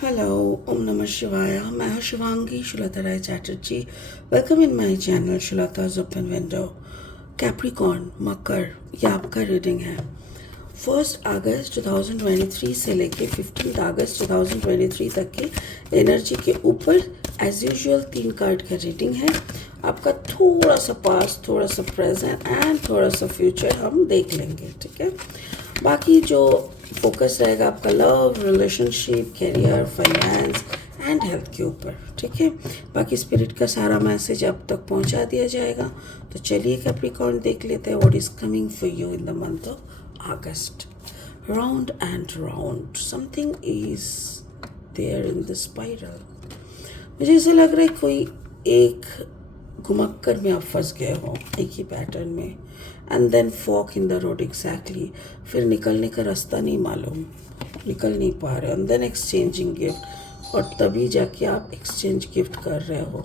Hello, Om Namah Shivaya. मैं हूँ Shivangi Shulta Rai Chatterjee. Welcome in my channel Shulta's open window. Capricorn मकर ये आपका रीडिंग है. 1 अगस्त 2023 से लेके 15 अगस्त 2023 तक की एनर्जी के ऊपर एज यूजुअल 3 कार्ड का रीडिंग है. आपका थोड़ा सा पास्ट, थोड़ा सा प्रेजेंट एंड थोड़ा सा फ्यूचर हम देख लेंगे. ठीक है. बाकी जो फोकस रहेगा आपका love, relationship, career, finance and health के ऊपर. ठीक है. बाकी स्पिरिट का सारा मैसेज अब तक पहुंचा दिया जाएगा. तो चलिए कैप्रिकॉर्न देख लेते हैं what is coming for you in the month of August. Round and round something is there in the spiral. मुझे ऐसा लग रहा है कोई एक घुमक्कर में आप फंस गए हो एक ही पैटर्न में. And then fork in the road exactly. फिर निकलने का रास्ता नहीं मालूम, निकल नहीं पा रहे. एंड देन एक्सचेंजिंग गिफ्ट, और तभी जाके आप एक्सचेंज गिफ्ट कर रहे हो.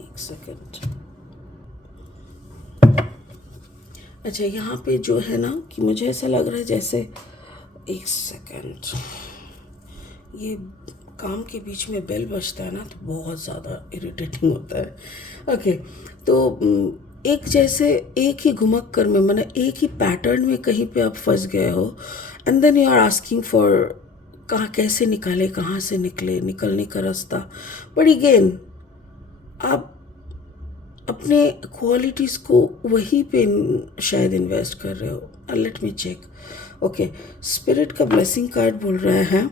एक सेकेंड. अच्छा, यहाँ पे जो है ना कि मुझे ऐसा लग रहा है जैसे, एक सेकेंड, ये काम के बीच में बेल बजता है ना तो बहुत ज़्यादा इरिटेटिंग होता है. ओके. तो एक जैसे एक ही घुमक्कर में, मैंने एक ही पैटर्न में कहीं पे आप फंस गए हो. And then you are asking for कहाँ कैसे निकाले, कहाँ से निकले, निकलने का रास्ता. बट अगेन आप अपने क्वालिटीज़ को वहीं पे शायद इन्वेस्ट कर रहे हो. Let me check. Okay. Spirit का ब्लेसिंग कार्ड बोल रहा है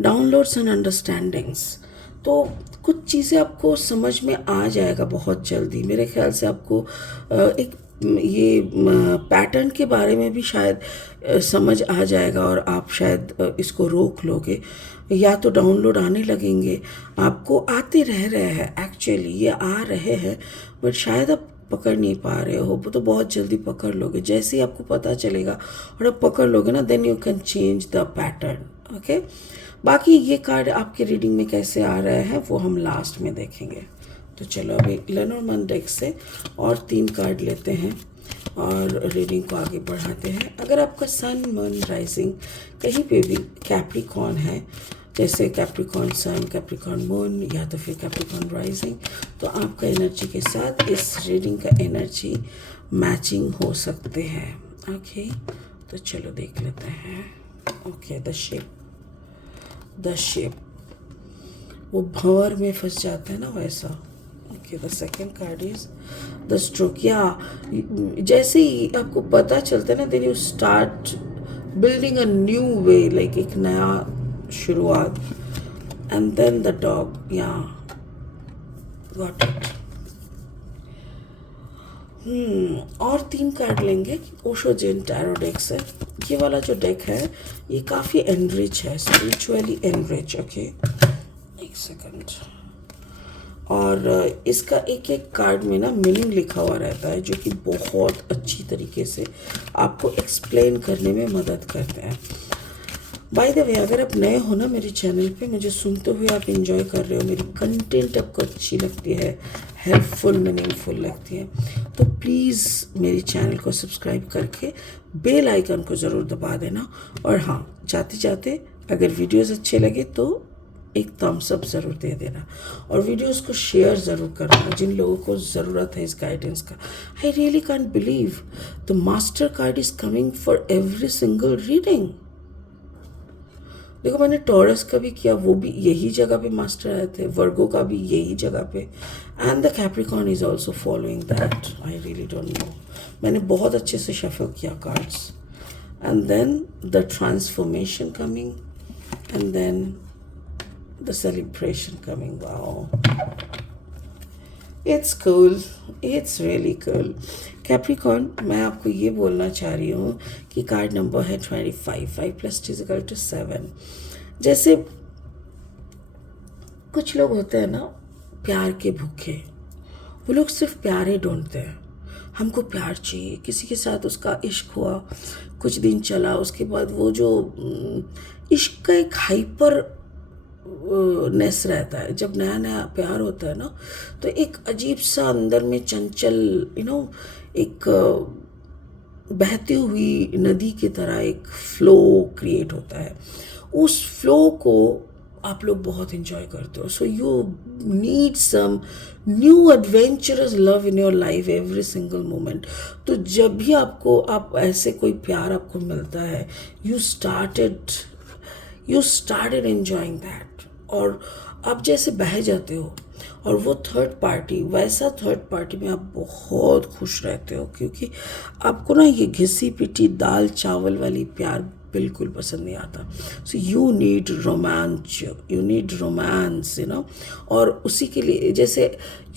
डाउनलोड्स एंड अंडरस्टैंडिंग्स. तो कुछ चीज़ें आपको समझ में आ जाएगा बहुत जल्दी. मेरे ख्याल से आपको एक ये पैटर्न के बारे में भी शायद समझ आ जाएगा और आप शायद इसको रोक लोगे, या तो डाउनलोड आने लगेंगे. आपको आते रह रहे हैं, एक्चुअली ये आ रहे हैं, बट शायद आप पकड़ नहीं पा रहे हो. तो बहुत जल्दी पकड़ लोगे. जैसे ही आपको पता चलेगा और आप पकड़ लोगे ना, then you can change the pattern. Okay. बाकी ये कार्ड आपके रीडिंग में कैसे आ रहे हैं वो हम लास्ट में देखेंगे. तो चलो अभी लेनोर्मन डेक से और 3 कार्ड लेते हैं और रीडिंग को आगे बढ़ाते हैं. अगर आपका सन, मून, राइजिंग कहीं पे भी कैप्रिकॉर्न है, जैसे कैप्रिकॉर्न सन, कैप्रिकॉर्न मून या तो फिर कैप्रिकॉर्न राइजिंग, तो आपका एनर्जी के साथ इस रीडिंग का एनर्जी मैचिंग हो सकते हैं. ओके. तो चलो देख लेते हैं. ओके. द शेप वो भंवर में फंस जाते हैं ना, वैसा. Okay. The second card is the stroke. या जैसे ही आपको पता चलता है ना, then you start building a new way, like एक नया शुरुआत. And then the dog. Yeah got it. और 3 कार्ड लेंगे ओशो जिन टैरो डेक से. ये वाला जो डेक है ये काफ़ी एनरिच है, स्पिरिचुअली एनरिच. ओके. एक सेकंड. और इसका एक एक कार्ड में ना मीनिंग लिखा हुआ रहता है, जो कि बहुत अच्छी तरीके से आपको एक्सप्लेन करने में मदद करते हैं. बाय द वे, अगर आप नए हो ना मेरे चैनल पे, मुझे सुनते हुए आप इंजॉय कर रहे हो, मेरी कंटेंट आपको अच्छी लगती है, हेल्पफुल, मीनिंगफुल लगती है, तो प्लीज़ मेरे चैनल को सब्सक्राइब करके बेल आइकन को ज़रूर दबा देना. और हाँ, जाते जाते अगर वीडियोस अच्छे लगे तो एक थम्स अप ज़रूर दे देना, और वीडियोस को शेयर ज़रूर करना जिन लोगों को ज़रूरत है इस गाइडेंस का. I really can't believe the master card is coming for every single reading. देखो, मैंने टॉरस का भी किया, वो भी यही जगह पे मास्टर आए थे. वर्गो का भी यही जगह पे. And the Capricorn is also following that. I really don't know. मैंने बहुत अच्छे से शफल किया cards. And then the transformation coming, and then the celebration coming. Wow, it's cool, it's really cool. Capricorn, मैं आपको ये बोलना चाह रही हूँ कि कार्ड नंबर है 25. 5 + 2 = 7. जैसे कुछ लोग होते हैं ना प्यार के भूखे, वो लोग सिर्फ प्यार ही ढूंढते हैं. हमको प्यार चाहिए. किसी के साथ उसका इश्क हुआ, कुछ दिन चला, उसके बाद वो जो इश्क का एक हाइपर नेस रहता है. जब नया नया प्यार होता है ना, तो एक अजीब सा अंदर में चंचल, एक बहती हुई नदी की तरह एक फ्लो क्रिएट होता है. उस फ्लो को आप लोग बहुत इंजॉय करते हो. So you need some new adventurous love in your life every single moment. तो जब भी आप ऐसे कोई प्यार आपको मिलता है, यू स्टार्टेड एंजॉइंग दैट. और आप जैसे बह जाते हो. और वो थर्ड पार्टी, वैसा थर्ड पार्टी में आप बहुत खुश रहते हो, क्योंकि आपको ना ये घिसी पिटी दाल चावल वाली प्यार बिल्कुल पसंद नहीं आता. सो यू नीड रोमांस, और उसी के लिए जैसे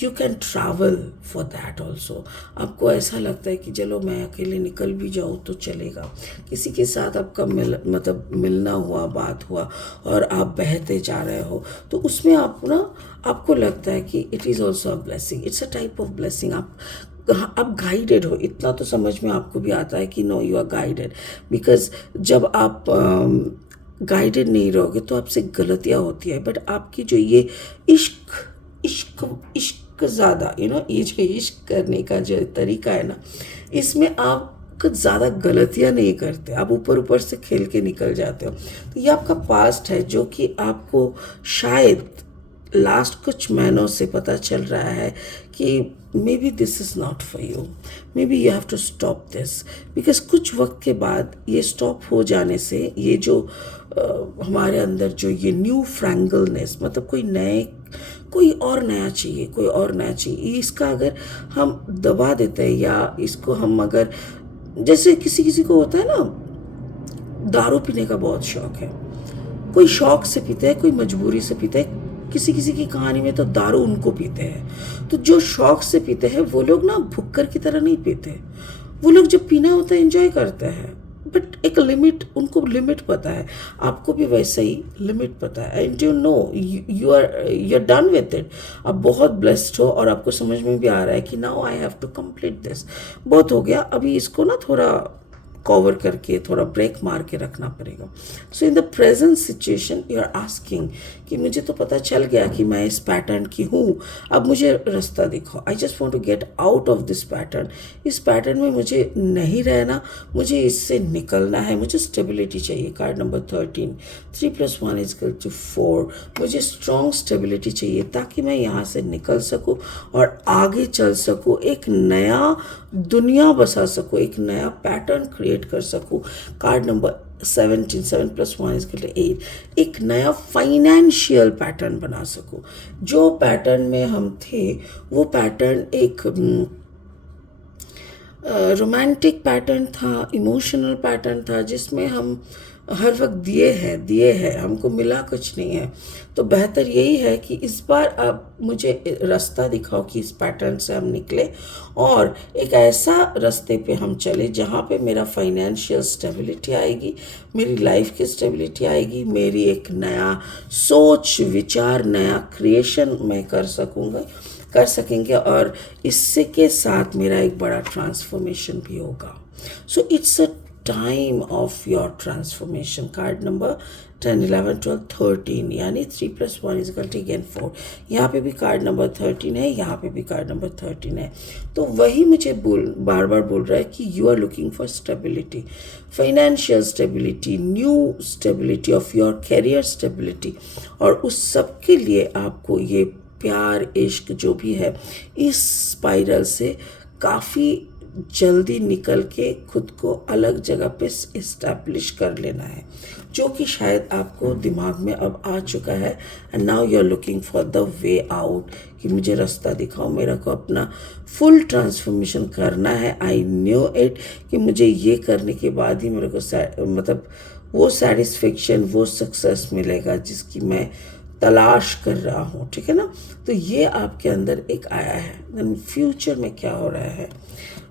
you can travel for that also. आपको ऐसा लगता है कि चलो मैं अकेले निकल भी जाऊँ तो चलेगा. किसी के साथ आपका मिलना हुआ, बात हुआ, और आप बहते जा रहे हो, तो उसमें आपको लगता है कि it is also a blessing. It's a type of blessing. आप गाइडेड हो, इतना तो समझ में आपको भी आता है कि no, you are guided. Because जब आप गाइडेड नहीं रहोगे तो आपसे गलतियाँ होती है. बट आपकी जो ये इश्क इश्क इश्क ज़्यादा ये जो इश्क करने का जो तरीका है ना, इसमें आप ज़्यादा गलतियाँ नहीं करते. आप ऊपर ऊपर से खेल के निकल जाते हो. तो ये आपका पास्ट है जो कि आपको शायद लास्ट कुछ महीनों से पता चल रहा है कि maybe this is not for you, maybe you have to stop this. Because कुछ वक्त के बाद ये स्टॉप हो जाने से ये जो हमारे अंदर जो ये न्यू फ्रैंगलनेस, मतलब कोई और नया चाहिए, इसका अगर हम दबा देते हैं, या इसको हम अगर, जैसे किसी को होता है ना, दारू पीने का बहुत शौक है. कोई शौक से पीते हैं, कोई मजबूरी से पीते हैं. किसी की कहानी में तो दारू उनको पीते हैं. तो जो शौक से पीते हैं वो लोग ना भुक्कर की तरह नहीं पीते. वो लोग जब पीना होता है एंजॉय करते हैं, बट एक लिमिट, उनको लिमिट पता है. आपको भी वैसे ही लिमिट पता है. And you know you are done with it. आप बहुत ब्लेस्ड हो और आपको समझ में भी आ रहा है कि now I have to complete this. बहुत हो गया, अभी इसको ना थोड़ा कवर करके, थोड़ा ब्रेक मार के रखना पड़ेगा. So in the present situation you are asking कि मुझे तो पता चल गया कि मैं इस पैटर्न की हूँ, अब मुझे रास्ता दिखाओ. I just want to get out of this pattern. इस पैटर्न में मुझे नहीं रहना, मुझे इससे निकलना है. मुझे स्टेबिलिटी चाहिए. Card number 13, 3 + 1 = 4. मुझे स्ट्रॉन्ग स्टेबिलिटी चाहिए ताकि मैं यहाँ से निकल सकूँ और आगे चल सकूँ, एक नया दुनिया बसा सकूँ, एक नया पैटर्न क्रिएट कर सकूँ. Card number 17, 7 + 1 = 8. एक नया फाइनेंशियल पैटर्न बना सकूँ. जो पैटर्न में हम थे वो पैटर्न एक रोमांटिक पैटर्न था, इमोशनल पैटर्न था, जिसमें हम हर वक्त दिए हैं, हमको मिला कुछ नहीं है. तो बेहतर यही है कि इस बार आप मुझे रास्ता दिखाओ कि इस पैटर्न से हम निकले और एक ऐसा रास्ते पे हम चले जहाँ पे मेरा फाइनेंशियल स्टेबिलिटी आएगी, मेरी लाइफ की स्टेबिलिटी आएगी, मेरी एक नया सोच विचार, नया क्रिएशन मैं कर सकेंगे, और इससे के साथ मेरा एक बड़ा ट्रांसफॉर्मेशन भी होगा. So it's a time of your transformation. Card number 10, 11, 12, 13, यानी 3 + 1 = 4. यहाँ पे भी कार्ड नंबर 13 है, यहाँ पे भी कार्ड नंबर 13 है. तो वही मुझे बार बार बोल रहा है कि you are looking for stability, financial stability, new stability of your career stability. और उस सब के लिए आपको ये प्यार इश्क जो भी है, इस स्पाइरल से काफ़ी जल्दी निकल के खुद को अलग जगह पे इस्टेब्लिश कर लेना है, जो कि शायद आपको दिमाग में अब आ चुका है. And now you are looking for the way out, कि मुझे रास्ता दिखाओ, मेरे को अपना फुल ट्रांसफॉर्मेशन करना है. आई न्यू इट कि मुझे ये करने के बाद ही मेरे को मतलब वो सेटिस्फेक्शन, वो सक्सेस मिलेगा जिसकी मैं तलाश कर रहा हूँ. ठीक है ना. तो ये आपके अंदर एक आया है. देन फ्यूचर में क्या हो रहा है?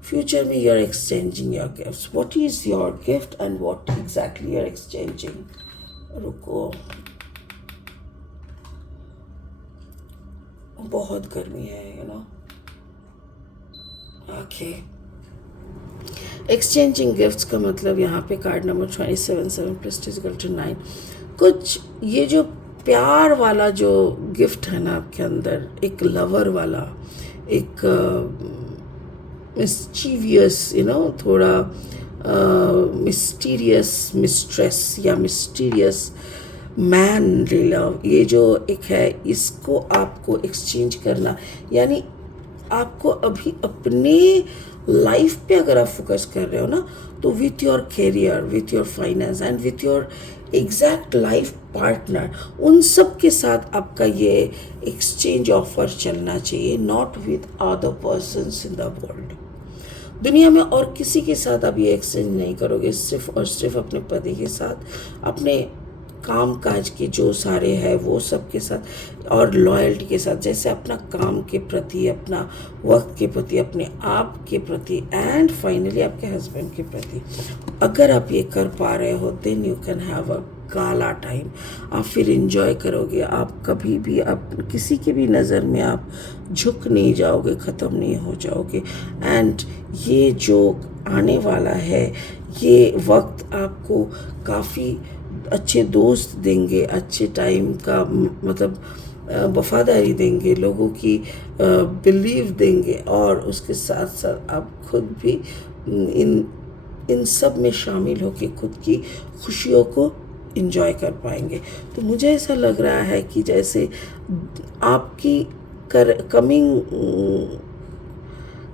फ्यूचर में you are exchanging your gifts. What is your gift and what exactly you are exchanging? रुको, बहुत गर्मी है, ओके. एक्सचेंजिंग गिफ्ट्स का मतलब यहाँ पे कार्ड नंबर 27, 7 + 2 = 9. कुछ ये जो प्यार वाला जो गिफ्ट है ना आपके अंदर, एक लवर वाला, एक मिस्चीवियस, थोड़ा मिस्टीरियस मिस्ट्रेस या मिस्टीरियस मैनली लव, ये जो एक है, इसको आपको एक्सचेंज करना, यानी आपको अभी अपने लाइफ पे अगर आप फोकस कर रहे हो ना, तो with your career, with your finance and with your exact life partner, उन सब के साथ आपका ये एक्सचेंज ऑफर चलना चाहिए, not with other persons in the world. दुनिया में और किसी के साथ आप ये एक्सचेंज नहीं करोगे, सिर्फ और सिर्फ अपने पति के साथ, अपने काम काज के जो सारे है वो सब के साथ, और लॉयल्टी के साथ, जैसे अपना काम के प्रति, अपना वक्त के प्रति, अपने आप के प्रति, एंड फाइनली आपके हस्बैंड के प्रति। अगर आप ये कर पा रहे हो, then you can have a काला टाइम। आप फिर इंजॉय करोगे, आप कभी भी आप किसी की भी नज़र में आप झुक नहीं जाओगे, ख़त्म नहीं हो जाओगे। एंड ये जो आने वाला है, ये वक्त आपको काफ़ी अच्छे दोस्त देंगे, अच्छे टाइम का मतलब वफादारी देंगे, लोगों की बिलीव देंगे, और उसके साथ साथ आप खुद भी इन सब में शामिल होकर खुद की खुशियों को इंजॉय कर पाएंगे। तो मुझे ऐसा लग रहा है कि जैसे आपकी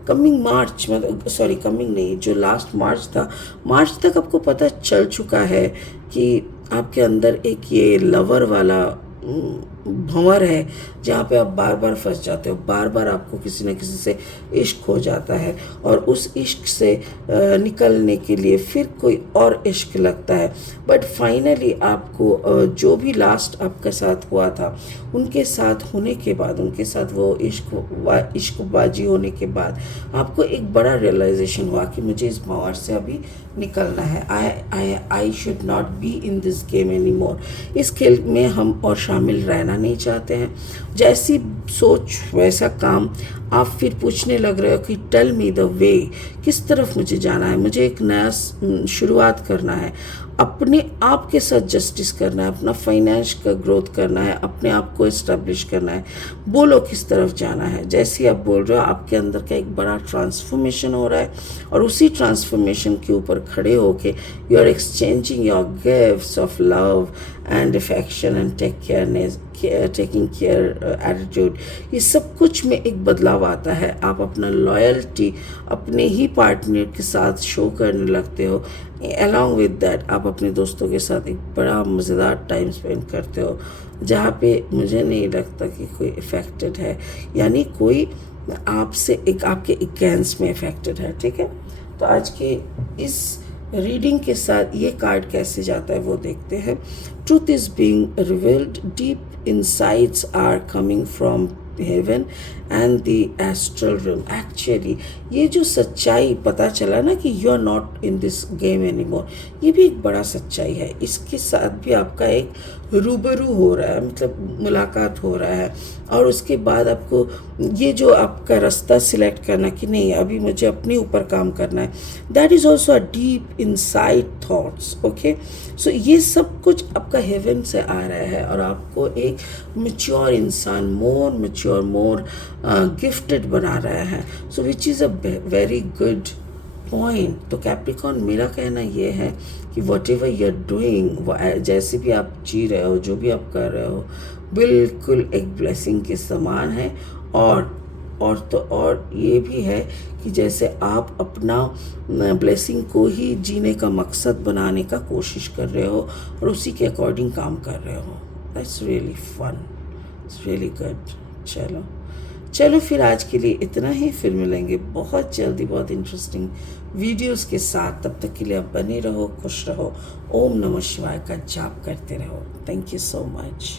कमिंग मार्च, मतलब सॉरी कमिंग नहीं, जो लास्ट मार्च था, मार्च तक आपको पता चल चुका है कि आपके अंदर एक ये लवर वाला भंवर है, जहाँ पे आप बार बार फंस जाते हो, बार बार आपको किसी न किसी से इश्क हो जाता है, और उस इश्क से निकलने के लिए फिर कोई और इश्क लगता है। बट फाइनली आपको जो भी लास्ट आपके साथ हुआ था, उनके साथ होने के बाद, उनके साथ वो इश्कबाजी होने के बाद आपको एक बड़ा रियलाइजेशन हुआ कि मुझे इस भंवर से अभी निकलना है। I should not be in this game any मोर। इस खेल में हम और शामिल रहना नहीं चाहते हैं। जैसी सोच वैसा काम। आप फिर पूछने लग रहे हो कि टेल मी द वे, किस तरफ मुझे जाना है, मुझे एक नया शुरुआत करना है, अपने आप के साथ जस्टिस करना है, अपना फाइनेंस का ग्रोथ करना है, अपने आप को इस्टेब्लिश करना है। बोलो किस तरफ जाना है। जैसे आप बोल रहे हो, आपके अंदर का एक बड़ा ट्रांसफॉर्मेशन हो रहा है, और उसी ट्रांसफॉर्मेशन के ऊपर खड़े होके you are exchanging your gifts of love and affection and taking care attitude. ये सब कुछ में एक बदलाव आता है। आप अपना लॉयल्टी अपने ही पार्टनर के साथ शो करने लगते हो। अलॉन्ग विद दैट आप अपने दोस्तों के साथ एक बड़ा मज़ेदार टाइम स्पेंड करते हो, जहाँ पे मुझे नहीं लगता कि कोई इफ़ेक्टेड है, यानी कोई आपसे एक आपके अगेंस्ट में इफ़ेक्टेड है। ठीक है, तो आज के इस रीडिंग के साथ ये कार्ड कैसे जाता है वो देखते हैं। Truth is being revealed, deep insights are coming from heaven and the astral room. Actually ये जो सच्चाई पता चला ना कि you are not in this game any more, ये भी एक बड़ा सच्चाई है। इसके साथ भी आपका एक रूबरू हो रहा है, मतलब मुलाकात हो रहा है, और उसके बाद आपको ये जो आपका रास्ता सिलेक्ट करना कि नहीं अभी मुझे अपने ऊपर काम करना है, that is also a deep inside thoughts. Okay, so ये सब कुछ आपका हेवन से आ रहा है, और आपको एक मैच्योर इंसान, मोर मैच्योर, मोर गिफ्टेड बना रहा है। So which is a very good point. तो कैप्रिकॉर्न, मेरा कहना ये है कि whatever you are doing, जैसे भी आप जी रहे हो, जो भी आप कर रहे हो, बिल्कुल एक ब्लेसिंग के समान है। और ये भी है कि जैसे आप अपना ब्लेसिंग को ही जीने का मकसद बनाने का कोशिश कर रहे हो, और उसी के अकॉर्डिंग काम कर रहे हो। That's really fun, it's really good. चलो फिर आज के लिए इतना ही। फिर मिलेंगे बहुत जल्दी बहुत इंटरेस्टिंग वीडियोस के साथ। तब तक के लिए आप बने रहो, खुश रहो, ओम नमः शिवाय का जाप करते रहो। Thank you so much.